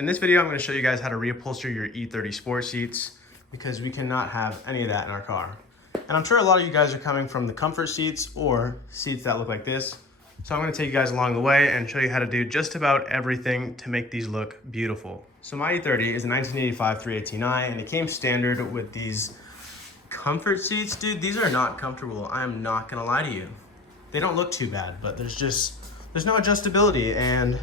In this video, I'm going to show you guys how to reupholster your E30 sport seats because we cannot have any of that in our car. And I'm sure a lot of you guys are coming from the comfort seats or seats that look like this. So I'm going to take you guys along the way and show you how to do just about everything to make these look beautiful. So my E30 is a 1985 318i and it came standard with these comfort seats. Dude, these are not comfortable. I am not going to lie to you. They don't look too bad, but there's no adjustability, and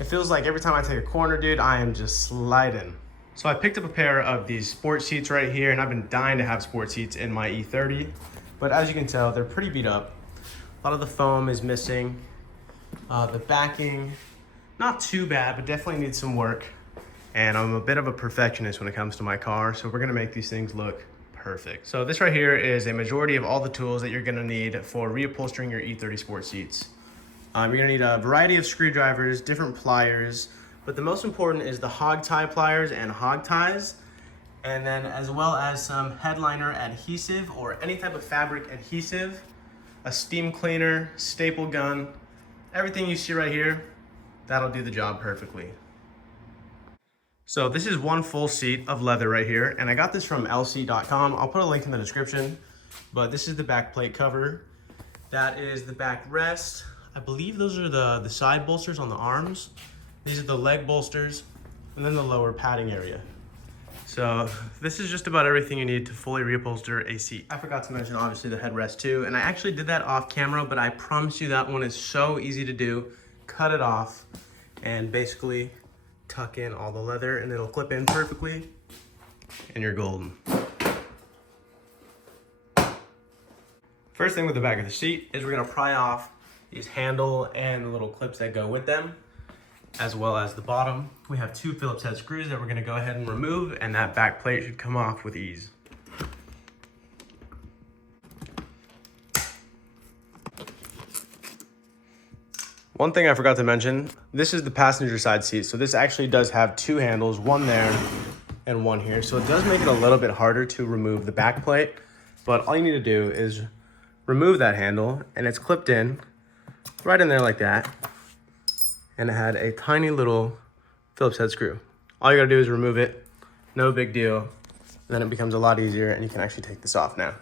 it feels like every time I take a corner, dude, I am just sliding. So I picked up a pair of these sport seats right here, and I've been dying to have sport seats in my E30, but as you can tell, they're pretty beat up. A lot of the foam is missing. The backing, not too bad, but definitely needs some work. And I'm a bit of a perfectionist when it comes to my car, so we're gonna make these things look perfect. So this right here is a majority of all the tools that you're gonna need for reupholstering your E30 sport seats. You're gonna need a variety of screwdrivers, different pliers, but the most important is the hog tie pliers and hog ties, and then as well as some headliner adhesive or any type of fabric adhesive, a steam cleaner, staple gun, everything you see right here, that'll do the job perfectly. So this is one full seat of leather right here, and I got this from lc.com. I'll put a link in the description, but this is the back plate cover. That is the back rest. I believe those are the side bolsters on the arms. These are the leg bolsters, and then the lower padding area. So this is just about everything you need to fully reupholster a seat. I forgot to mention obviously the headrest too, and I actually did that off camera, but I promise you that one is so easy to do. Cut it off and basically tuck in all the leather and it'll clip in perfectly and you're golden. First thing with the back of the seat is we're gonna pry off these handle and the little clips that go with them, as well as the bottom. We have two Phillips head screws that we're gonna go ahead and remove, and that back plate should come off with ease. One thing I forgot to mention, this is the passenger side seat. So this actually does have two handles, one there and one here. So it does make it a little bit harder to remove the back plate, but all you need to do is remove that handle and it's clipped in right in there like that. And it had a tiny little Phillips head screw. All you gotta do is remove it, no big deal. And then it becomes a lot easier and you can actually take this off now.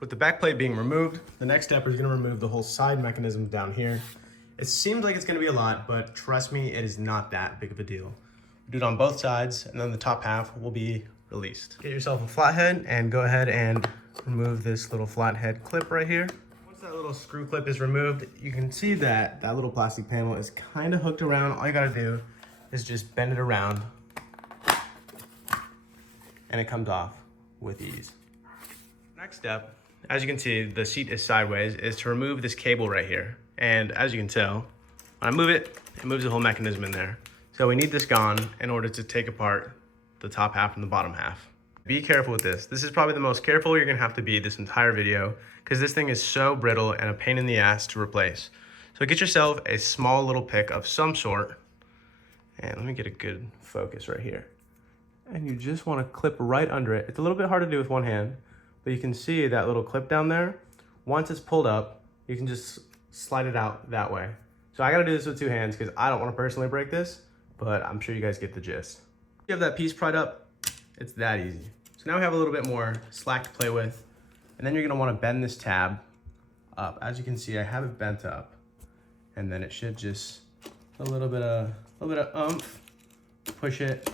With the back plate being removed, the next step is gonna remove the whole side mechanism down here. It seems like it's gonna be a lot, but trust me, it is not that big of a deal. Do it on both sides, and then the top half will be released. Get yourself a flathead and go ahead and remove this little flathead clip right here. Once that little screw clip is removed, you can see that that little plastic panel is kind of hooked around. All you gotta do is just bend it around and it comes off with ease. Next step, as you can see, the seat is sideways, is to remove this cable right here. And as you can tell, when I move it, it moves the whole mechanism in there. So we need this gone in order to take apart the top half and the bottom half. Be careful with this. This is probably the most careful you're gonna have to be this entire video because this thing is so brittle and a pain in the ass to replace. So get yourself a small little pick of some sort. And let me get a good focus right here. And you just wanna clip right under it. It's a little bit hard to do with one hand, but you can see that little clip down there. Once it's pulled up, you can just slide it out that way. So I gotta do this with two hands because I don't wanna personally break this, but I'm sure you guys get the gist. You have that piece pried up, it's that easy. So now we have a little bit more slack to play with, and then you're gonna wanna bend this tab up. As you can see, I have it bent up, and then it should just, a little bit of oomph, push it,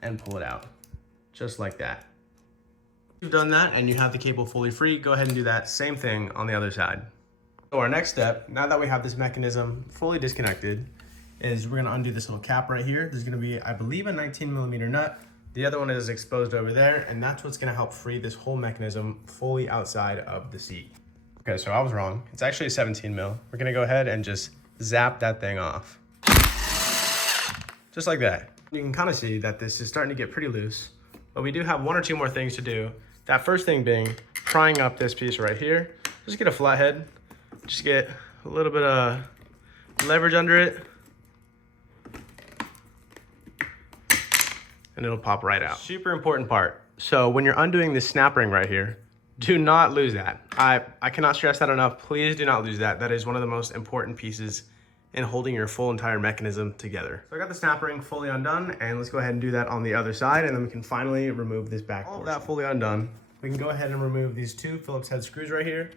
and pull it out, just like that. You've done that and you have the cable fully free, go ahead and do that same thing on the other side. So our next step, now that we have this mechanism fully disconnected, is we're gonna undo this little cap right here. There's gonna be, I believe, a 19mm nut. The other one is exposed over there, and that's what's gonna help free this whole mechanism fully outside of the seat. Okay, so I was wrong. It's actually a 17mm. We're gonna go ahead and just zap that thing off. Just like that. You can kind of see that this is starting to get pretty loose, but we do have one or two more things to do. That first thing being prying up this piece right here. Just get a flathead, just get a little bit of leverage under it, and it'll pop right out. Super important part. So when you're undoing this snap ring right here, Do not lose that. I cannot stress that enough. Please do not lose that. That is one of the most important pieces in holding your full entire mechanism together. So I got the snap ring fully undone, and let's go ahead and do that on the other side, and then we can finally remove this back portion. All of that fully undone, we can go ahead and remove these two Phillips head screws right here,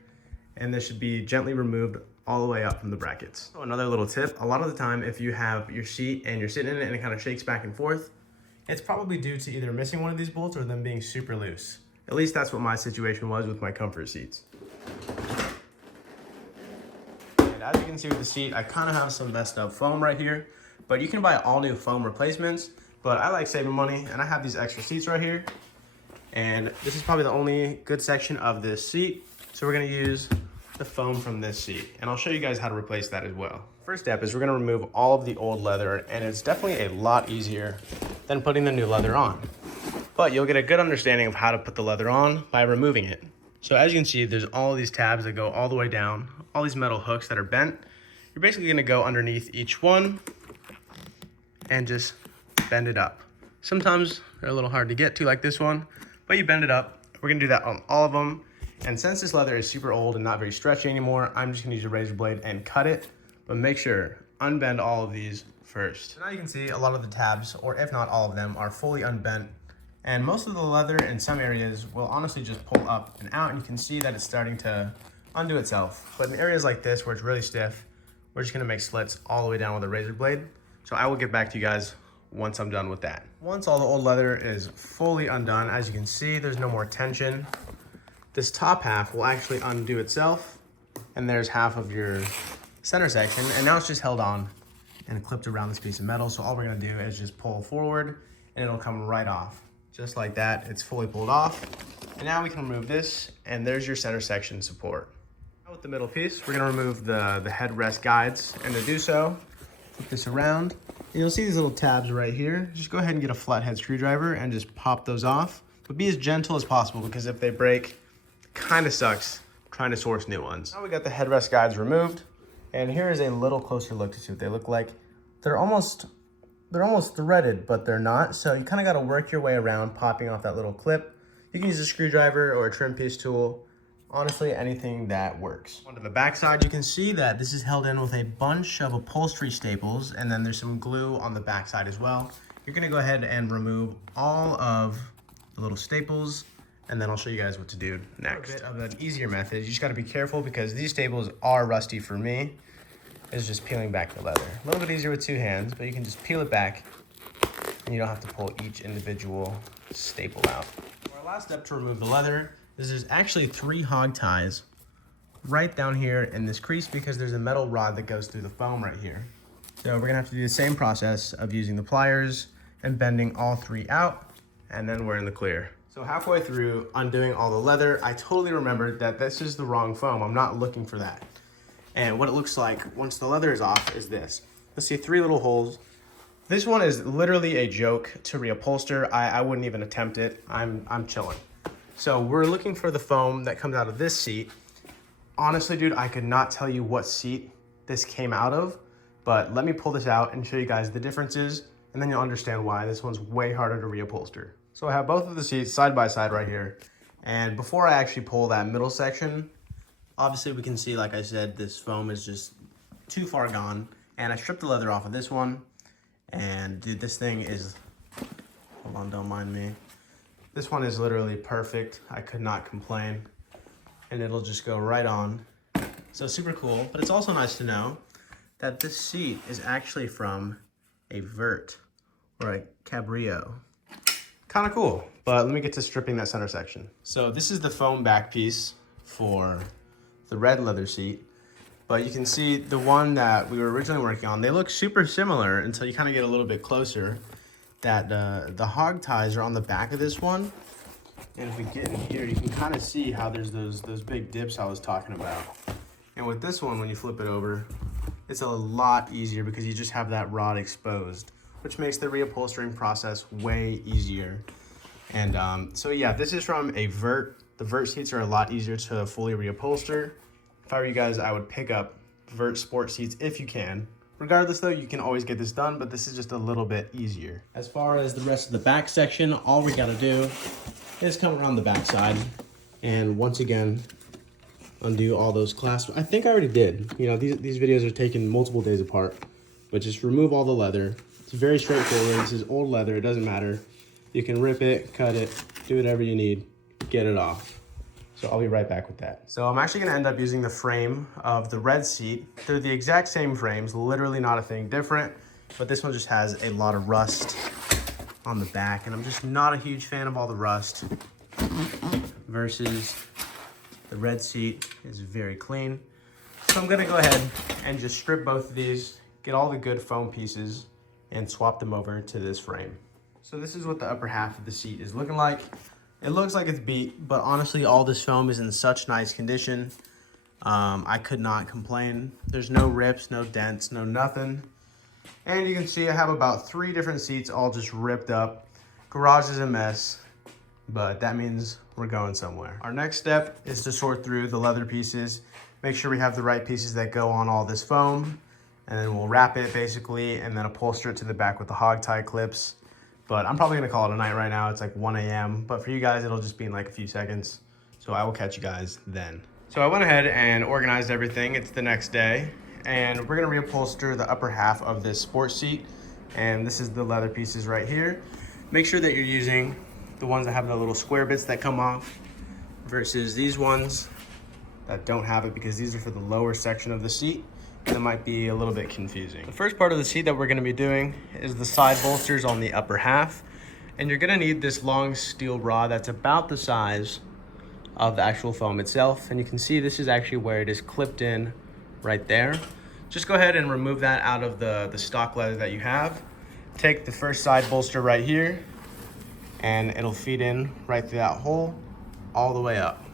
and this should be gently removed all the way up from the brackets. So another little tip, a lot of the time if you have your seat and you're sitting in it and it kind of shakes back and forth, it's probably due to either missing one of these bolts or them being super loose. At least that's what my situation was with my comfort seats. And as you can see with the seat, I kind of have some messed up foam right here, but you can buy all new foam replacements, but I like saving money and I have these extra seats right here. And this is probably the only good section of this seat. So we're gonna use the foam from this seat, and I'll show you guys how to replace that as well. First step is we're gonna remove all of the old leather, and it's definitely a lot easier than putting the new leather on. But you'll get a good understanding of how to put the leather on by removing it. So as you can see, there's all these tabs that go all the way down, all these metal hooks that are bent. You're basically gonna go underneath each one and just bend it up. Sometimes they're a little hard to get to like this one, but you bend it up. We're gonna do that on all of them. And since this leather is super old and not very stretchy anymore, I'm just gonna use a razor blade and cut it, but make sure, unbend all of these first. So now you can see a lot of the tabs, or if not all of them, are fully unbent. And most of the leather in some areas will honestly just pull up and out, and you can see that it's starting to undo itself. But in areas like this where it's really stiff, we're just gonna make slits all the way down with a razor blade. So I will get back to you guys once I'm done with that. Once all the old leather is fully undone, as you can see, there's no more tension. This top half will actually undo itself, and there's half of your center section, and now it's just held on and clipped around this piece of metal. So all we're gonna do is just pull forward and it'll come right off. Just like that, it's fully pulled off. And now we can remove this, and there's your center section support. Now with the middle piece, we're gonna remove the headrest guides, and to do so, flip this around, and you'll see these little tabs right here. Just go ahead and get a flathead screwdriver and just pop those off, but be as gentle as possible, because if they break, kind of sucks trying to source new ones. Now we got the headrest guides removed, and here is a little closer look to see what they look like. They're almost threaded, but they're not. So you kind of got to work your way around popping off that little clip. You can use a screwdriver or a trim piece tool. Honestly, anything that works. Onto the back side, you can see that this is held in with a bunch of upholstery staples, and then there's some glue on the back side as well. You're gonna go ahead and remove all of the little staples, and then I'll show you guys what to do next. A bit of an easier method. You just gotta be careful because these staples are rusty for me. Is just peeling back the leather. A little bit easier with two hands, but you can just peel it back and you don't have to pull each individual staple out. Our last step to remove the leather is there's actually 3 hog ties right down here in this crease, because there's a metal rod that goes through the foam right here. So we're gonna have to do the same process of using the pliers and bending all 3 out, and then we're in the clear. So halfway through undoing all the leather, I totally remembered that this is the wrong foam. I'm not looking for that. And what it looks like once the leather is off is this. Let's see, 3 little holes. This one is literally a joke to reupholster. I wouldn't even attempt it. I'm chilling. So we're looking for the foam that comes out of this seat. Honestly, dude, I could not tell you what seat this came out of, but let me pull this out and show you guys the differences, and then you'll understand why this one's way harder to reupholster. So I have both of the seats side by side right here. And before I actually pull that middle section, obviously we can see, like I said, this foam is just too far gone. And I stripped the leather off of this one. And dude, this thing is, hold on, don't mind me. This one is literally perfect. I could not complain. And it'll just go right on. So super cool. But it's also nice to know that this seat is actually from a vert or a cabrio. Kind of cool. But let me get to stripping that center section. So this is the foam back piece for the red leather seat, but you can see the one that we were originally working on, they look super similar until you kind of get a little bit closer, that the hog ties are on the back of this one. And if we get in here, you can kind of see how there's those big dips I was talking about. And with this one, when you flip it over, it's a lot easier because you just have that rod exposed, which makes the reupholstering process way easier. And so yeah, this is from a vert. The vert seats are a lot easier to fully reupholster. If I were you guys, I would pick up vert sport seats if you can. Regardless though, you can always get this done, but this is just a little bit easier. As far as the rest of the back section, all we gotta do is come around the back side And once again, undo all those clasps. I think I already did. You know, these videos are taken multiple days apart, but just remove all the leather. It's very straightforward. This is old leather, it doesn't matter. You can rip it, cut it, do whatever you need, get it off. So I'll be right back with that. So I'm actually gonna end up using the frame of the red seat. They're the exact same frames, literally not a thing different, but this one just has a lot of rust on the back, and I'm just not a huge fan of all the rust versus the red seat is very clean. So I'm gonna go ahead and just strip both of these, get all the good foam pieces, and swap them over to this frame. So this is what the upper half of the seat is looking like. It looks like it's beat, but honestly, all this foam is in such nice condition. I could not complain. There's no rips, no dents, no nothing. And you can see I have about 3 different seats all just ripped up. Garage is a mess, but that means we're going somewhere. Our next step is to sort through the leather pieces, make sure we have the right pieces that go on all this foam, and then we'll wrap it basically, and then upholster it to the back with the hog tie clips. But I'm probably gonna call it a night right now. It's like 1 a.m. But for you guys, it'll just be in like a few seconds. So I will catch you guys then. So I went ahead and organized everything. It's the next day. And we're gonna reupholster the upper half of this sport seat. And this is the leather pieces right here. Make sure that you're using the ones that have the little square bits that come off versus these ones that don't have it, because these are for the lower section of the seat. That might be a little bit confusing. The first part of the seat that we're going to be doing is the side bolsters on the upper half. And you're going to need this long steel rod that's about the size of the actual foam itself. And you can see this is actually where it is clipped in right there. Just go ahead and remove that out of the stock leather that you have. Take the first side bolster right here, and it'll feed in right through that hole all the way up.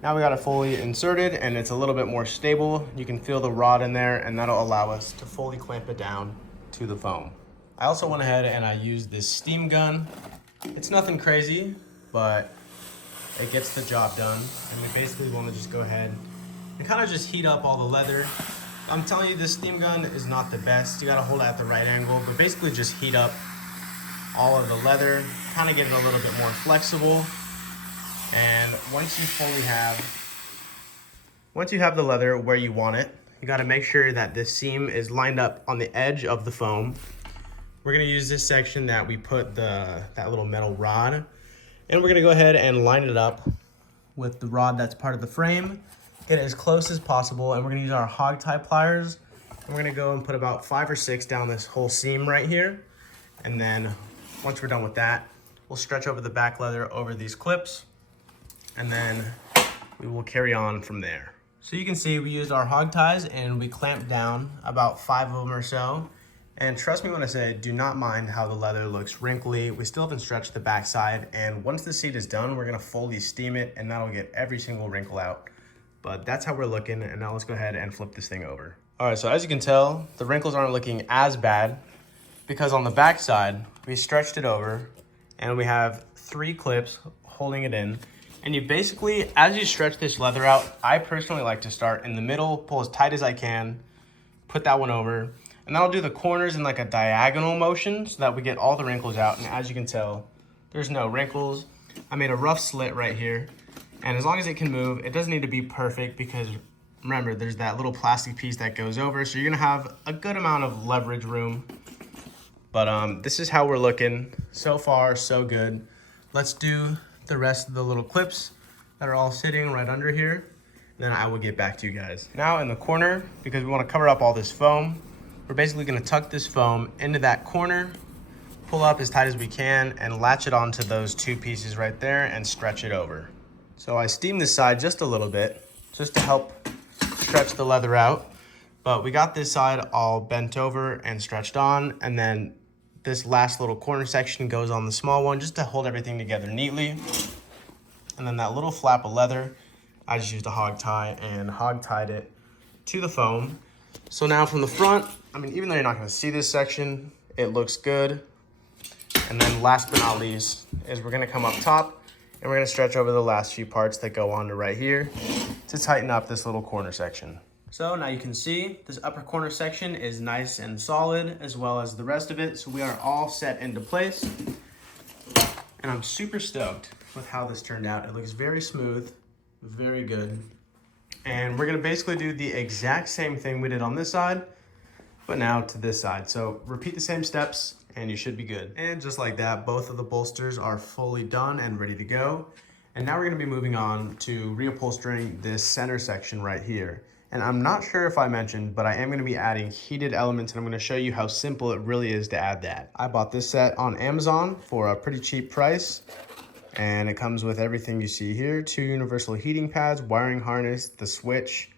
Now we got it fully inserted, and it's a little bit more stable. You can feel the rod in there, and that'll allow us to fully clamp it down to the foam. I also went ahead and I used this steam gun. It's nothing crazy, but it gets the job done. And we basically want to just go ahead and kind of just heat up all the leather. I'm telling you, this steam gun is not the best. You got to hold it at the right angle, but basically just heat up all of the leather, kind of get it a little bit more flexible. And once you have the leather where you want it, you got to make sure that this seam is lined up on the edge of the foam. We're going to use this section that we put that little metal rod, and we're going to go ahead and line it up with the rod that's part of the frame. Get it as close as possible, and we're going to use our hog tie pliers. And we're going to go and put about 5 or 6 down this whole seam right here. And then once we're done with that, we'll stretch over the back leather over these clips, and then we will carry on from there. So you can see we used our hog ties and we clamped down about 5 of them or so. And trust me when I say, do not mind how the leather looks wrinkly. We still haven't stretched the back side. And once the seat is done, we're gonna fully steam it, and that'll get every single wrinkle out. But that's how we're looking. And now let's go ahead and flip this thing over. All right, so as you can tell, the wrinkles aren't looking as bad, because on the back side, we stretched it over and we have 3 clips holding it in. And you basically, as you stretch this leather out, I personally like to start in the middle, pull as tight as I can, put that one over, and then I'll do the corners in like a diagonal motion so that we get all the wrinkles out. And as you can tell, there's no wrinkles. I made a rough slit right here, and as long as it can move, it doesn't need to be perfect, because remember, there's that little plastic piece that goes over, so you're gonna have a good amount of leverage room. But this is how we're looking. So far, so good. Let's do the rest of the little clips that are all sitting right under here. Then I will get back to you guys. Now in the corner, because we want to cover up all this foam, we're basically going to tuck this foam into that corner, pull up as tight as we can, and latch it onto those 2 pieces right there and stretch it over. So I steamed this side just a little bit, just to help stretch the leather out. But we got this side all bent over and stretched on, and then this last little corner section goes on the small one just to hold everything together neatly. And then that little flap of leather, I just used a hog tie and hog tied it to the foam. So now from the front, I mean, even though you're not gonna see this section, it looks good. And then last but not least is we're gonna come up top, and we're gonna stretch over the last few parts that go on to right here to tighten up this little corner section. So now you can see this upper corner section is nice and solid, as well as the rest of it. So we are all set into place, and I'm super stoked with how this turned out. It looks very smooth, very good. And we're gonna basically do the exact same thing we did on this side, but now to this side. So repeat the same steps and you should be good. And just like that, both of the bolsters are fully done and ready to go. And now we're gonna be moving on to reupholstering this center section right here. And I'm not sure if I mentioned, but I am gonna be adding heated elements, and I'm gonna show you how simple it really is to add that. I bought this set on Amazon for a pretty cheap price. And it comes with everything you see here: 2 universal heating pads, wiring harness, the switch,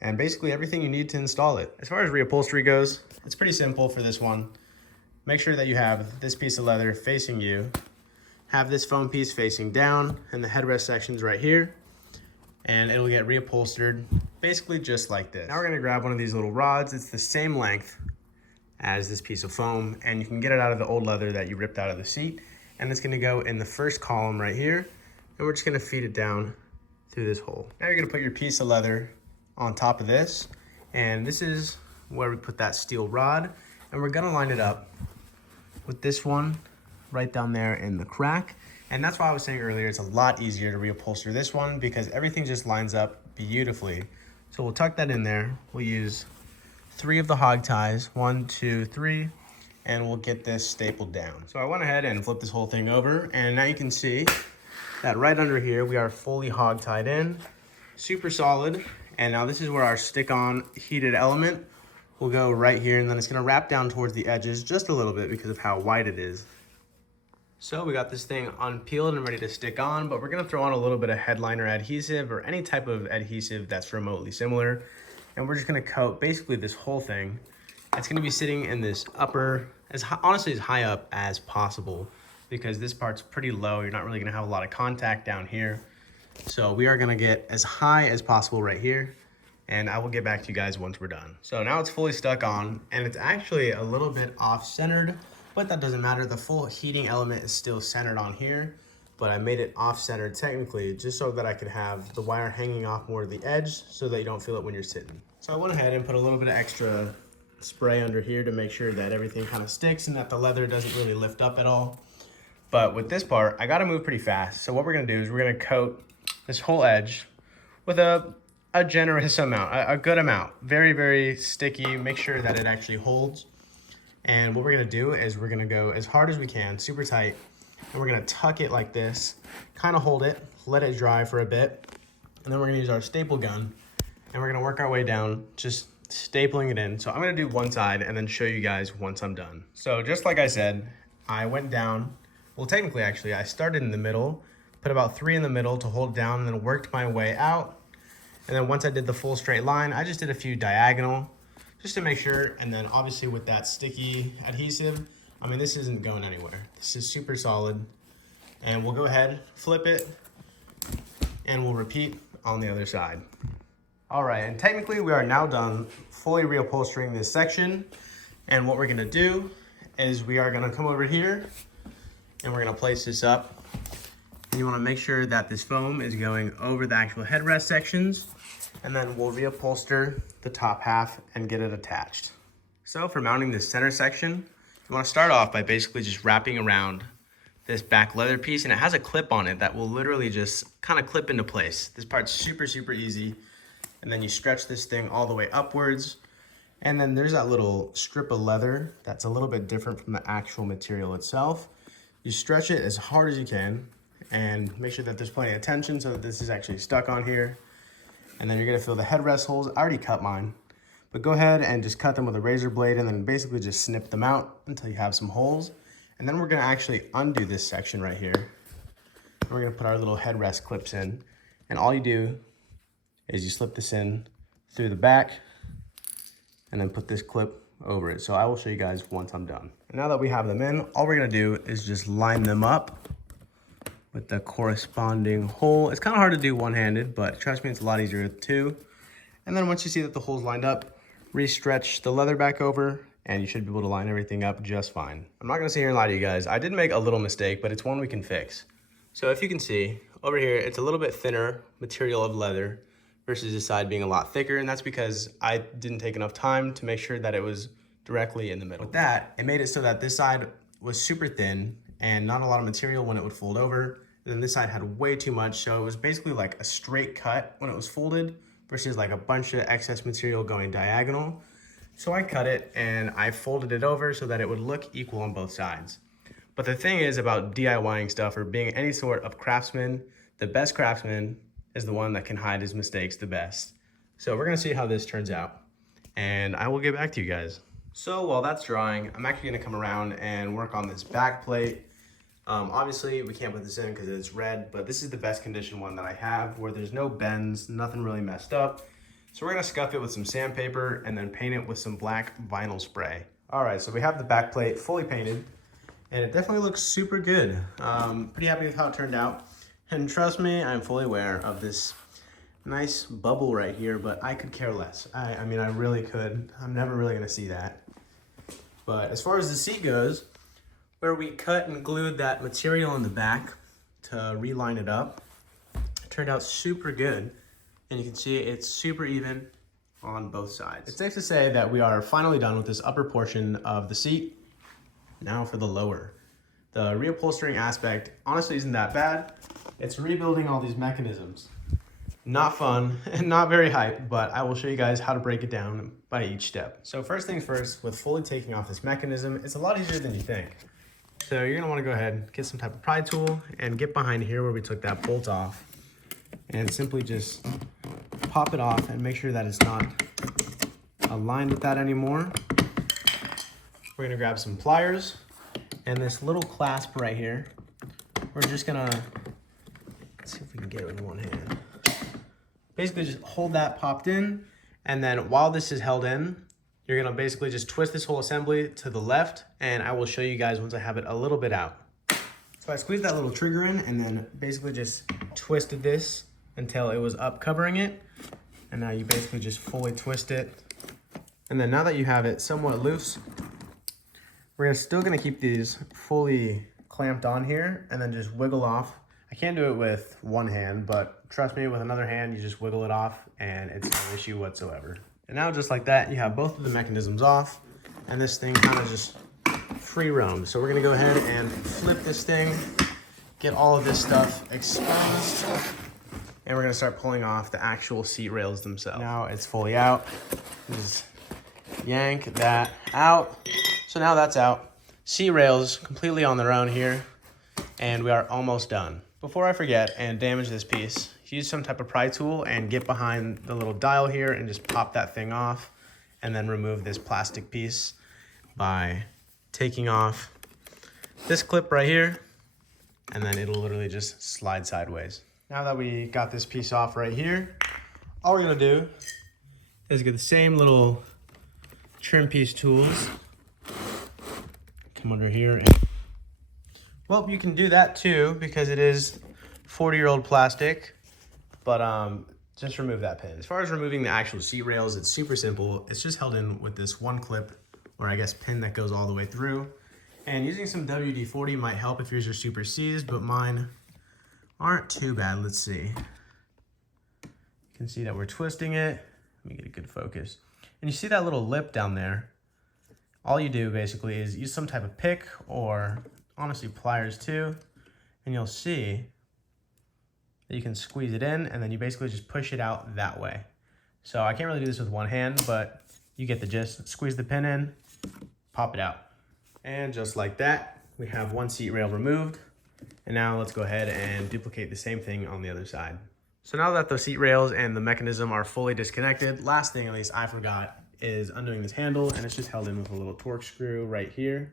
and basically everything you need to install it. As far as reupholstery goes, it's pretty simple for this one. Make sure that you have this piece of leather facing you, have this foam piece facing down, and the headrest section's right here, and it'll get reupholstered basically just like this. Now we're gonna grab one of these little rods. It's the same length as this piece of foam, and you can get it out of the old leather that you ripped out of the seat. And it's gonna go in the first column right here, and we're just gonna feed it down through this hole. Now you're gonna put your piece of leather on top of this, and this is where we put that steel rod, and we're gonna line it up with this one right down there in the crack. And that's why I was saying earlier, it's a lot easier to reupholster this one because everything just lines up beautifully. So we'll tuck that in there. We'll use 3 of the hog ties, 1, 2, 3, and we'll get this stapled down. So I went ahead and flipped this whole thing over, and now you can see that right under here, we are fully hog tied in, super solid. And now this is where our stick-on heated element will go right here, and then it's gonna wrap down towards the edges just a little bit because of how wide it is. So we got this thing unpeeled and ready to stick on, but we're gonna throw on a little bit of headliner adhesive or any type of adhesive that's remotely similar. And we're just gonna coat basically this whole thing. It's gonna be sitting in this upper, honestly as high up as possible, because this part's pretty low. You're not really gonna have a lot of contact down here. So we are gonna get as high as possible right here, and I will get back to you guys once we're done. So now it's fully stuck on, and it's actually a little bit off-centered, but that doesn't matter. The full heating element is still centered on here, but I made it off-centered technically just so that I could have the wire hanging off more of the edge so that you don't feel it when you're sitting. So I went ahead and put a little bit of extra spray under here to make sure that everything kind of sticks and that the leather doesn't really lift up at all. But with this part, I gotta move pretty fast. So what we're gonna do is we're gonna coat this whole edge with a generous amount, a good amount. Very, very sticky. Make sure that it actually holds. And what we're gonna do is we're gonna go as hard as we can, super tight, and we're gonna tuck it like this, kind of hold it, let it dry for a bit, and then we're gonna use our staple gun, and we're gonna work our way down, just stapling it in. So I'm gonna do one side and then show you guys once I'm done. So just like I said, I went down, well technically actually, I started in the middle, put about 3 in the middle to hold down, and then worked my way out. And then once I did the full straight line, I just did a few diagonal, just to make sure. And then obviously with that sticky adhesive, I mean, this isn't going anywhere. This is super solid. And we'll go ahead, flip it, and we'll repeat on the other side. All right, and technically we are now done fully reupholstering this section. And what we're gonna do is we are gonna come over here and we're gonna place this up. And you wanna make sure that this foam is going over the actual headrest sections, and then we'll reupholster the top half and get it attached. So for mounting this center section, you wanna start off by basically just wrapping around this back leather piece, and it has a clip on it that will literally just kind of clip into place. This part's super, super easy. And then you stretch this thing all the way upwards. And then there's that little strip of leather that's a little bit different from the actual material itself. You stretch it as hard as you can and make sure that there's plenty of tension so that this is actually stuck on here. And then you're gonna fill the headrest holes. I already cut mine, but go ahead and just cut them with a razor blade and then basically just snip them out until you have some holes. And then we're gonna actually undo this section right here. And we're gonna put our little headrest clips in. And all you do is you slip this in through the back and then put this clip over it. So I will show you guys once I'm done. And now that we have them in, all we're gonna do is just line them up with the corresponding hole. It's kind of hard to do one-handed, but trust me, it's a lot easier with 2. And then once you see that the hole's lined up, re-stretch the leather back over and you should be able to line everything up just fine. I'm not gonna sit here and lie to you guys. I did make a little mistake, but it's one we can fix. So if you can see, over here, it's a little bit thinner material of leather versus this side being a lot thicker, and that's because I didn't take enough time to make sure that it was directly in the middle. With that, it made it so that this side was super thin and not a lot of material when it would fold over, And then this side had way too much, so it was basically like a straight cut when it was folded versus like a bunch of excess material going diagonal. So I cut it and I folded it over so that it would look equal on both sides. But the thing is about DIYing stuff or being any sort of craftsman, the best craftsman is the one that can hide his mistakes the best. So we're gonna see how this turns out and I will get back to you guys. So while that's drying, I'm actually gonna come around and work on this back plate. Obviously we can't put this in because it's red, but this is the best condition one that I have where there's no bends, nothing really messed up. So we're gonna scuff it with some sandpaper and then paint it with some black vinyl spray. All right, so we have the back plate fully painted and it definitely looks super good. Pretty happy with how it turned out. And trust me, I'm fully aware of this nice bubble right here, but I could care less. I mean, I really could. I'm never really gonna see that. But as far as the seat goes, where we cut and glued that material in the back to reline it up, it turned out super good. And you can see it's super even on both sides. It's safe to say that we are finally done with this upper portion of the seat. Now for the lower. The reupholstering aspect honestly isn't that bad. It's rebuilding all these mechanisms. Not fun and not very hype, but I will show you guys how to break it down by each step. So first things first, with fully taking off this mechanism, it's a lot easier than you think. So you're gonna wanna go ahead, get some type of pry tool and get behind here where we took that bolt off and simply just pop it off and make sure that it's not aligned with that anymore. We're gonna grab some pliers and this little clasp right here. We're just gonna, let's see if we can get it with one hand. Basically just hold that popped in, and then while this is held in, you're gonna basically just twist this whole assembly to the left, and I will show you guys once I have it a little bit out. So I squeezed that little trigger in and then basically just twisted this until it was up covering it. And now you basically just fully twist it. And then now that you have it somewhat loose, we're still gonna keep these fully clamped on here and then just wiggle off. I can't do it with one hand, but trust me, with another hand, you just wiggle it off and it's no issue whatsoever. And now just like that, you have both of the mechanisms off and this thing kind of just free roam. So we're gonna go ahead and flip this thing, get all of this stuff exposed, and we're gonna start pulling off the actual seat rails themselves. Now it's fully out. Just yank that out. So now that's out. Seat rails completely on their own here, and we are almost done. Before I forget and damage this piece, use some type of pry tool and get behind the little dial here and just pop that thing off, and then remove this plastic piece by taking off this clip right here, and then it'll literally just slide sideways. Now that we got this piece off right here, all we're gonna do is get the same little trim piece tools, come under here, and well, you can do that too because it is 40-year-old plastic, but just remove that pin. As far as removing the actual seat rails, it's super simple. It's just held in with this one clip, or I guess pin that goes all the way through. And using some WD-40 might help if yours are super seized, but mine aren't too bad. Let's see. You can see that we're twisting it. Let me get a good focus. And you see that little lip down there? All you do basically is use some type of pick, or honestly pliers too, and you'll see that you can squeeze it in and then you basically just push it out that way. So I can't really do this with one hand, but you get the gist. Squeeze the pin in, pop it out. And just like that, we have one seat rail removed. And now let's go ahead and duplicate the same thing on the other side. So now that the seat rails and the mechanism are fully disconnected, last thing at least I forgot is undoing this handle, and it's just held in with a little torque screw right here.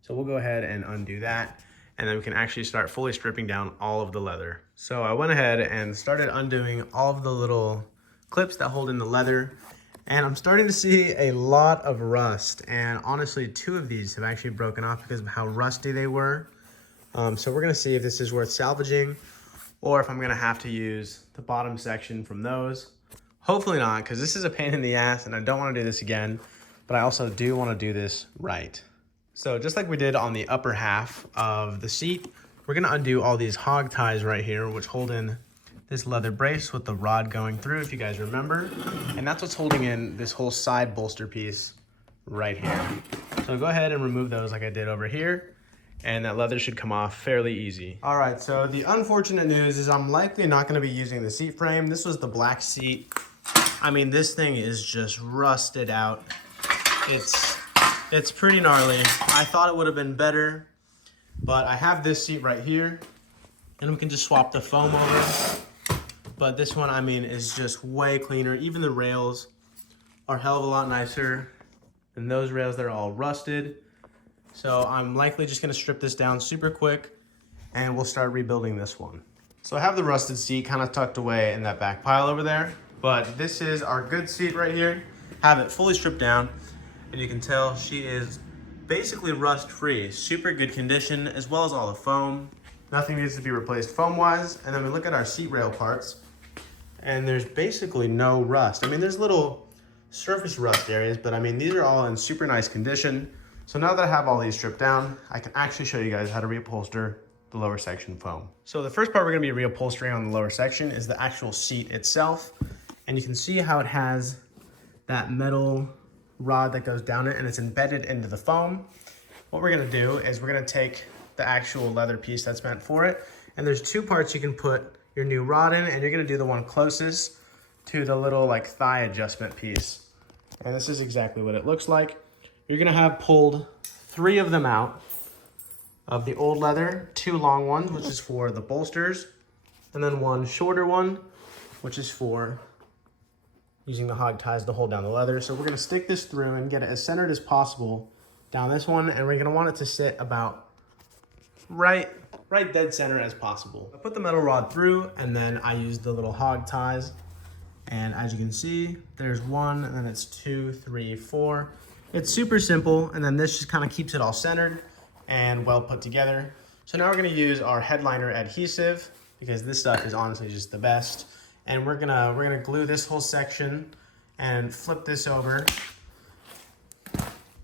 So we'll go ahead and undo that, and then we can actually start fully stripping down all of the leather. So I went ahead and started undoing all of the little clips that hold in the leather, and I'm starting to see a lot of rust, and honestly 2 of these have actually broken off because of how rusty they were. So we're gonna see if this is worth salvaging or if I'm gonna have to use the bottom section from those. Hopefully not, because this is a pain in the ass and I don't wanna do this again, but I also do wanna do this right. So just like we did on the upper half of the seat, we're gonna undo all these hog ties right here, which hold in this leather brace with the rod going through, if you guys remember. And that's what's holding in this whole side bolster piece right here. So go ahead and remove those like I did over here. and that leather should come off fairly easy. All right, so the unfortunate news is I'm likely not gonna be using the seat frame. This was the black seat. I mean, this thing is just rusted out. It's pretty gnarly. I thought it would have been better, but I have this seat right here, and we can just swap the foam over. But this one, I mean, is just way cleaner. Even the rails are a hell of a lot nicer than those rails that are all rusted. So I'm likely just gonna strip this down super quick, and we'll start rebuilding this one. So I have the rusted seat kind of tucked away in that back pile over there, but this is our good seat right here. Have it fully stripped down, and you can tell she is basically rust free, super good condition, as well as all the foam. Nothing needs to be replaced foam wise. And then we look at our seat rail parts, and there's basically no rust. I mean, there's little surface rust areas, but I mean, these are all in super nice condition. So now that I have all these stripped down, I can actually show you guys how to reupholster the lower section foam. So the first part we're gonna be reupholstering on the lower section is the actual seat itself. And you can see how it has that metal rod that goes down it, and it's embedded into the foam. What we're gonna do is we're gonna take the actual leather piece that's meant for it, and there's two parts you can put your new rod in, and you're gonna do the one closest to the little like thigh adjustment piece. And this is exactly what it looks like. You're gonna have pulled 3 of them out of the old leather, 2 long ones, which is for the bolsters, and then 1 shorter one, which is for using the hog ties to hold down the leather. So we're gonna stick this through and get it as centered as possible down this one, and we're gonna want it to sit about right dead center as possible. I put the metal rod through, and then I use the little hog ties, and as you can see, there's 1, and then it's 2, 3, 4. It's super simple, and then this just kind of keeps it all centered and well put together. So now we're gonna use our headliner adhesive, because this stuff is honestly just the best. And we're gonna glue this whole section and flip this over.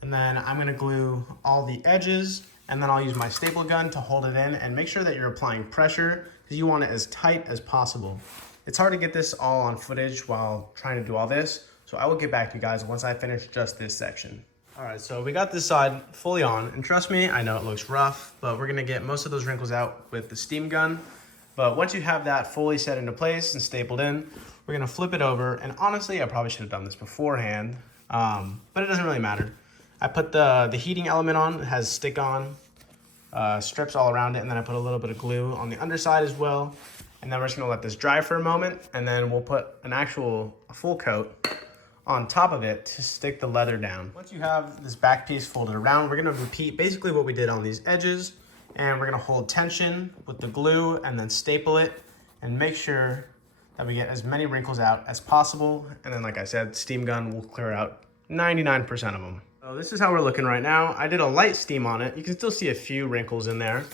And then I'm gonna glue all the edges, and then I'll use my staple gun to hold it in and make sure that you're applying pressure, because you want it as tight as possible. It's hard to get this all on footage while trying to do all this, so I will get back to you guys once I finish just this section. All right, so we got this side fully on, and trust me, I know it looks rough, but we're gonna get most of those wrinkles out with the steam gun. But once you have that fully set into place and stapled in, we're gonna flip it over. And honestly, I probably should have done this beforehand, but it doesn't really matter. I put the heating element on. It has stick-on strips all around it, and then I put a little bit of glue on the underside as well. And then we're just gonna let this dry for a moment, and then we'll put a full coat on top of it to stick the leather down. Once you have this back piece folded around, we're gonna repeat basically what we did on these edges, and we're gonna hold tension with the glue and then staple it and make sure that we get as many wrinkles out as possible. And then, like I said, steam gun will clear out 99% of them. So this is how we're looking right now. I did a light steam on it. You can still see a few wrinkles in there,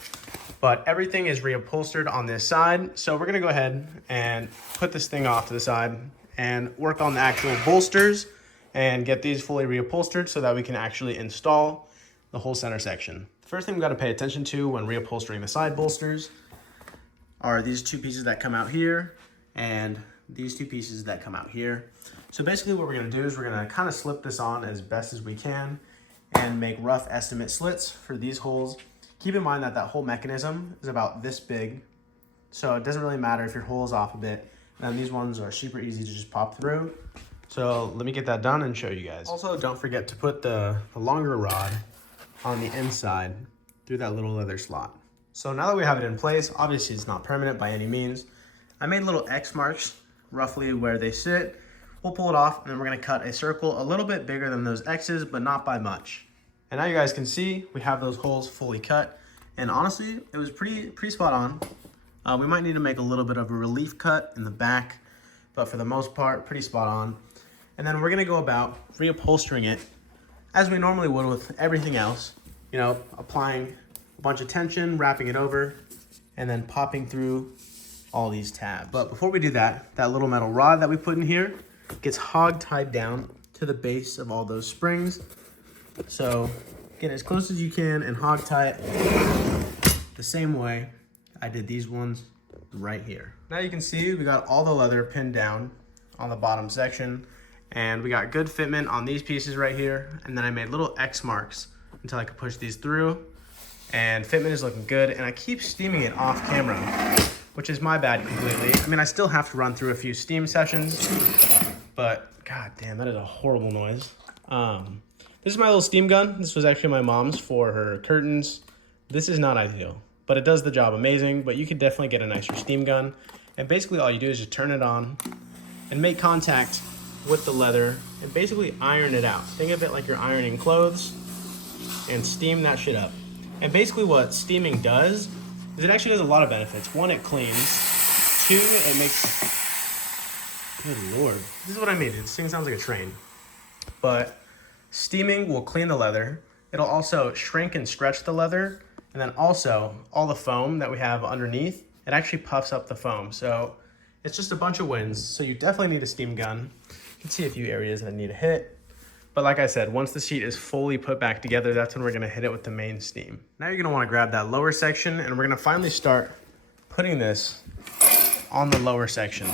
but everything is reupholstered on this side. So we're gonna go ahead and put this thing off to the side and work on the actual bolsters and get these fully reupholstered so that we can actually install the whole center section. The first thing we gotta pay attention to when reupholstering the side bolsters are these 2 pieces that come out here and these 2 pieces that come out here. So basically what we're gonna do is we're gonna kind of slip this on as best as we can and make rough estimate slits for these holes. Keep in mind that that whole mechanism is about this big, so it doesn't really matter if your hole is off a bit. And these ones are super easy to just pop through. So let me get that done and show you guys. Also, don't forget to put the longer rod on the inside through that little leather slot. So now that we have it in place, obviously it's not permanent by any means. I made little X marks roughly where they sit. We'll pull it off, and then we're gonna cut a circle a little bit bigger than those X's, but not by much. And now you guys can see we have those holes fully cut. And honestly, it was pretty spot on. We might need to make a little bit of a relief cut in the back, but for the most part, pretty spot on. And then we're gonna go about reupholstering it as we normally would with everything else. You know, applying a bunch of tension, wrapping it over, and then popping through all these tabs. But before we do that, that little metal rod that we put in here gets hog tied down to the base of all those springs. So get as close as you can and hog tie it the same way I did these ones right here. Now you can see we got all the leather pinned down on the bottom section, and we got good fitment on these pieces right here. And then I made little X marks until I could push these through. and fitment is looking good, and I keep steaming it off camera, which is my bad completely. I mean, I still have to run through a few steam sessions, but god damn, that is a horrible noise. This is my little steam gun. This was actually my mom's for her curtains. This is not ideal, but it does the job amazing, but you could definitely get a nicer steam gun. And basically all you do is just turn it on and make contact with the leather and basically iron it out. Think of it like you're ironing clothes and steam that shit up. And basically what steaming does is it actually has a lot of benefits. One, it cleans. Two, it makes, good lord. This is what I mean. This thing sounds like a train. But steaming will clean the leather. It'll also shrink and stretch the leather. And then also all the foam that we have underneath, it actually puffs up the foam. So it's just a bunch of wins. So you definitely need a steam gun. You can see a few areas that need a hit. But like I said, once the sheet is fully put back together, that's when we're gonna hit it with the main steam. Now you're gonna wanna grab that lower section and we're gonna finally start putting this on the lower section.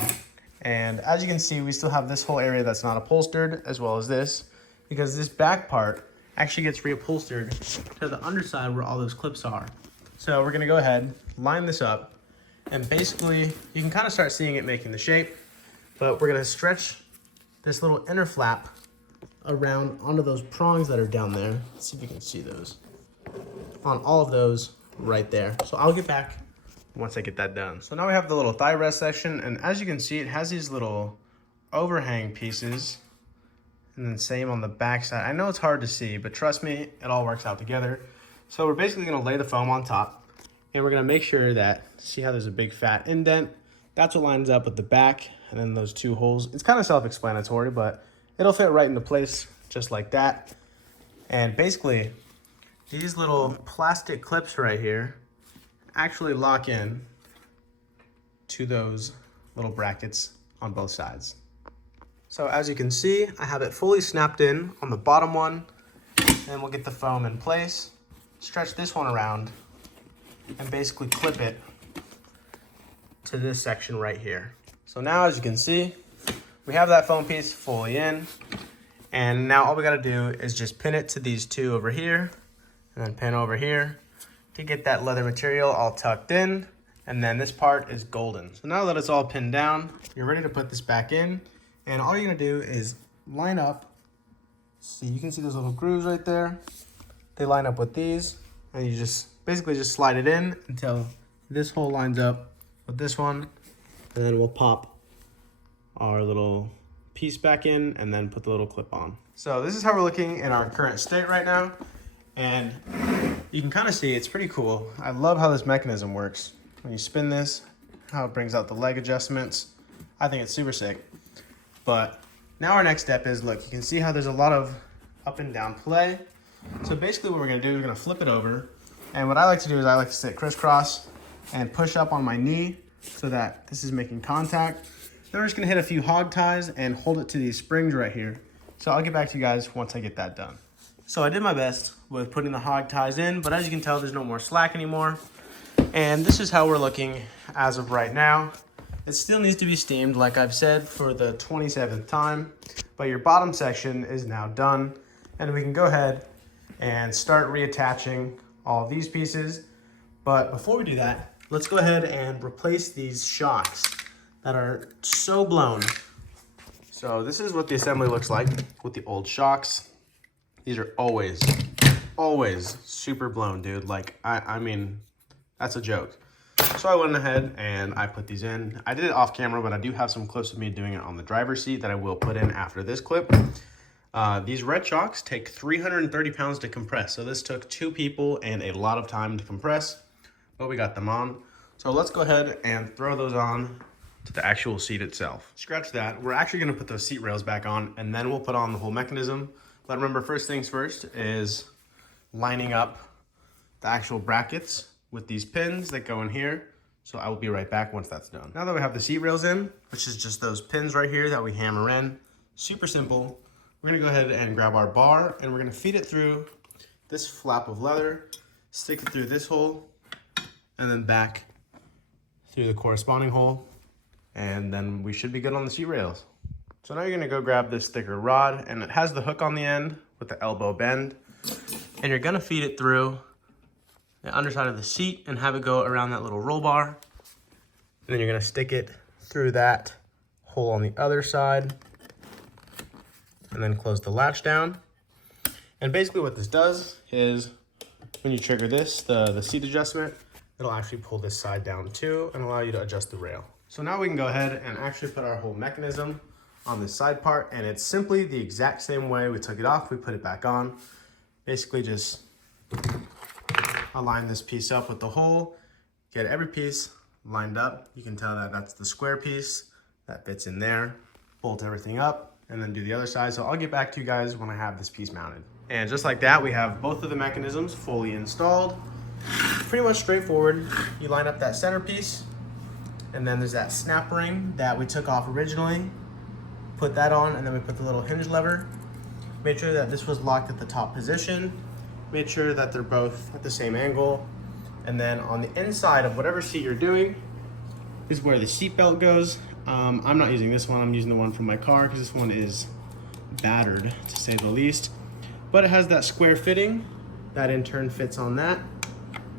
And as you can see, we still have this whole area that's not upholstered, as well as this, because this back part actually gets reupholstered to the underside where all those clips are. So we're gonna go ahead, line this up, and basically you can kind of start seeing it making the shape, but we're gonna stretch this little inner flap around onto those prongs that are down there. Let's see if you can see those. On all of those right there. So I'll get back once I get that done. So now we have the little thigh rest section, and as you can see, it has these little overhang pieces, and then same on the back side. I know it's hard to see, but trust me, it all works out together. So we're basically gonna lay the foam on top, and we're gonna make sure that, see how there's a big fat indent? That's what lines up with the back, and then those two holes. It's kind of self-explanatory, but it'll fit right into place just like that. And basically, these little plastic clips right here actually lock in to those little brackets on both sides. So as you can see, I have it fully snapped in on the bottom one, and we'll get the foam in place, stretch this one around, and basically clip it to this section right here. So now as you can see, we have that foam piece fully in, and now all we gotta do is just pin it to these two over here, and then pin over here to get that leather material all tucked in, and then this part is golden. So now that it's all pinned down, you're ready to put this back in, and all you're gonna do is line up. See, you can see those little grooves right there. They line up with these, and you just basically just slide it in until this hole lines up with this one, and then we'll pop our little piece back in and then put the little clip on. So this is how we're looking in our current state right now, and you can kind of see it's pretty cool. I love how this mechanism works. When you spin this, how it brings out the leg adjustments. I think it's super sick. But now our next step is, look, you can see how there's a lot of up and down play. So basically what we're gonna do is we're gonna flip it over. And what I like to do is I like to sit crisscross and push up on my knee so that this is making contact. Then we're just gonna hit a few hog ties and hold it to these springs right here. So I'll get back to you guys once I get that done. So I did my best with putting the hog ties in, but as you can tell, there's no more slack anymore. And this is how we're looking as of right now. It still needs to be steamed, like I've said, for the 27th time, but your bottom section is now done. And we can go ahead and start reattaching all of these pieces. But before we do that, let's go ahead and replace these shocks that are so blown. So this is what the assembly looks like with the old shocks. These are always super blown, dude. Like, I mean, that's a joke. So I went ahead and I put these in. I did it off camera, but I do have some clips of me doing it on the driver's seat that I will put in after this clip. These red shocks take 330 pounds to compress. So this took 2 people and a lot of time to compress, but we got them on. So let's go ahead and throw those on to the actual seat itself. Scratch that. We're actually gonna put those seat rails back on, and then we'll put on the whole mechanism. But remember, first things first is lining up the actual brackets with these pins that go in here. So I will be right back once that's done. Now that we have the seat rails in, which is just those pins right here that we hammer in, super simple. We're gonna go ahead and grab our bar, and we're gonna feed it through this flap of leather, stick it through this hole, and then back through the corresponding hole, and then we should be good on the seat rails. So now you're gonna go grab this thicker rod, and it has the hook on the end with the elbow bend, and you're gonna feed it through the underside of the seat and have it go around that little roll bar. And then you're gonna stick it through that hole on the other side and then close the latch down. And basically what this does is when you trigger this, the seat adjustment, it'll actually pull this side down too and allow you to adjust the rail. So now we can go ahead and actually put our whole mechanism on this side part, and it's simply the exact same way we took it off, we put it back on. Basically just align this piece up with the hole, get every piece lined up. You can tell that that's the square piece that fits in there, bolt everything up, and then do the other side. So I'll get back to you guys when I have this piece mounted. And just like that, we have both of the mechanisms fully installed. Pretty much straightforward. You line up that center piece, and then there's that snap ring that we took off originally. Put that on, and then we put the little hinge lever. Made sure that this was locked at the top position. Made sure that they're both at the same angle. And then on the inside of whatever seat you're doing is where the seat belt goes. I'm not using this one, I'm using the one from my car because this one is battered, to say the least. But it has that square fitting that in turn fits on that.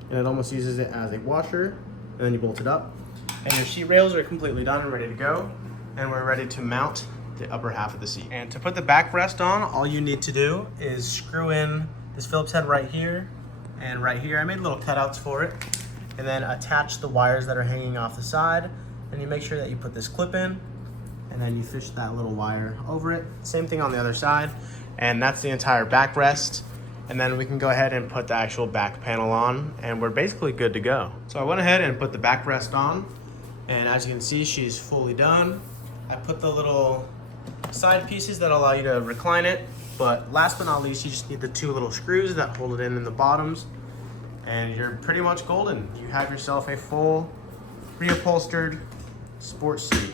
And it almost uses it as a washer. And then you bolt it up. And your seat rails are completely done and ready to go. And we're ready to mount the upper half of the seat. And to put the backrest on, all you need to do is screw in this Phillips head right here and right here. I made little cutouts for it. And then attach the wires that are hanging off the side. And you make sure that you put this clip in, and then you fish that little wire over it. Same thing on the other side. And that's the entire backrest. And then we can go ahead and put the actual back panel on, and we're basically good to go. So I went ahead and put the backrest on, and as you can see, she's fully done. I put the little side pieces that allow you to recline it, but last but not least, you just need the two little screws that hold it in the bottoms, and you're pretty much golden. You have yourself a full reupholstered sports seat.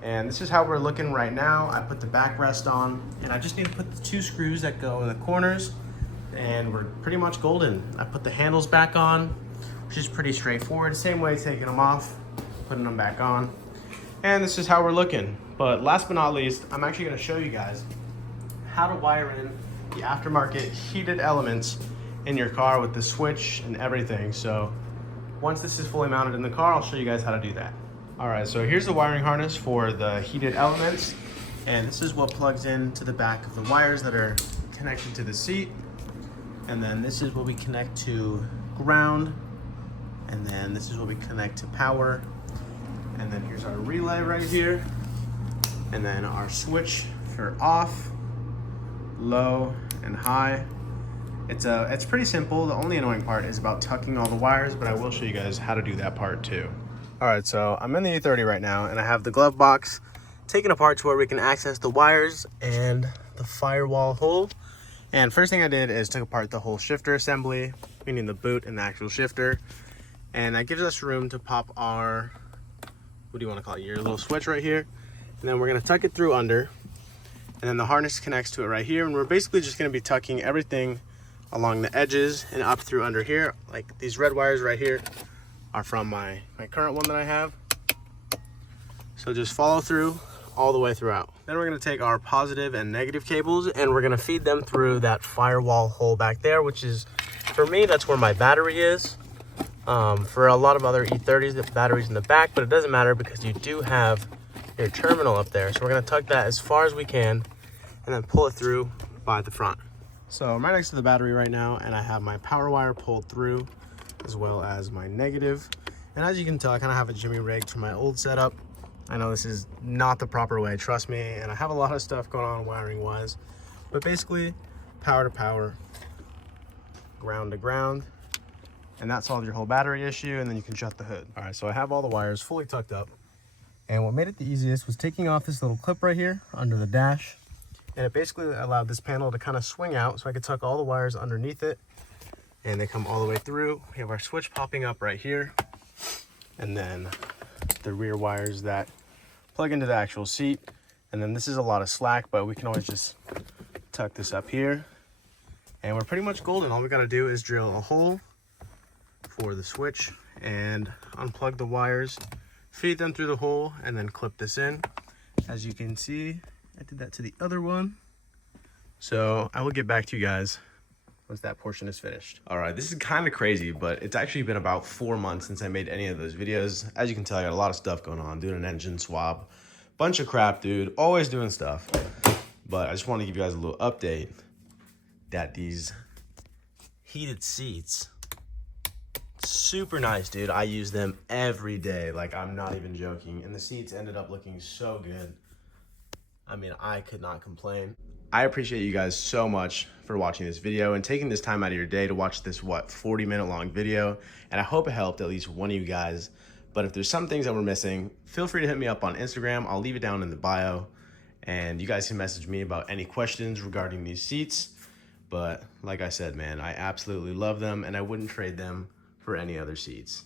And this is how we're looking right now. I put the backrest on, and I just need to put the two screws that go in the corners, and we're pretty much golden. I put the handles back on, which is pretty straightforward. Same way taking them off, putting them back on. And this is how we're looking. But last but not least, I'm actually gonna show you guys how to wire in the aftermarket heated elements in your car with the switch and everything. So once this is fully mounted in the car, I'll show you guys how to do that. All right, so here's the wiring harness for the heated elements. And this is what plugs into the back of the wires that are connected to the seat. And then this is what we connect to ground. And then this is what we connect to power. And then here's our relay right here. And then our switch for off, low, and high. It's pretty simple. The only annoying part is about tucking all the wires, but I will show you guys how to do that part too. All right, so I'm in the E30 right now, and I have the glove box taken apart to where we can access the wires and the firewall hole. And first thing I did is took apart the whole shifter assembly, meaning the boot and the actual shifter. And that gives us room to pop our, what do you want to call it, your little switch right here. And then we're gonna tuck it through under, and then the harness connects to it right here. And we're basically just gonna be tucking everything along the edges and up through under here. Like these red wires right here are from my current one that I have. So just follow through all the way throughout. Then we're gonna take our positive and negative cables, and we're gonna feed them through that firewall hole back there, which is, for me, that's where my battery is. For a lot of other E30s, the battery's in the back, but it doesn't matter because you do have your terminal up there. So we're gonna tuck that as far as we can and then pull it through by the front. So I'm right next to the battery right now, and I have my power wire pulled through as well as my negative. And as you can tell, I kind of have a jimmy rigged from my old setup. I know this is not the proper way, trust me, and I have a lot of stuff going on wiring wise, but basically power to power, ground to ground, and that solves your whole battery issue, and then you can shut the hood. All right, so I have all the wires fully tucked up, and what made it the easiest was taking off this little clip right here under the dash, and it basically allowed this panel to kind of swing out so I could tuck all the wires underneath it, and they come all the way through. We have our switch popping up right here, and then the rear wires that plug into the actual seat. And then this is a lot of slack, but we can always just tuck this up here, and we're pretty much golden. All we got to do is drill a hole for the switch and unplug the wires, feed them through the hole, and then clip this in. As you can see, I did that to the other one. So I will get back to you guys once that portion is finished. All right, this is kind of crazy, but it's actually been about 4 months since I made any of those videos. As you can tell, I got a lot of stuff going on, doing an engine swap, bunch of crap, dude, always doing stuff. But I just want to give you guys a little update that these heated seats, super nice, dude. I use them every day, like I'm not even joking. And the seats ended up looking so good. I mean, I could not complain. I appreciate you guys so much for watching this video and taking this time out of your day to watch this, 40-minute long video. And I hope it helped at least one of you guys. But if there's some things that we're missing, feel free to hit me up on Instagram. I'll leave it down in the bio. And you guys can message me about any questions regarding these seats. But like I said, man, I absolutely love them and I wouldn't trade them for any other seats.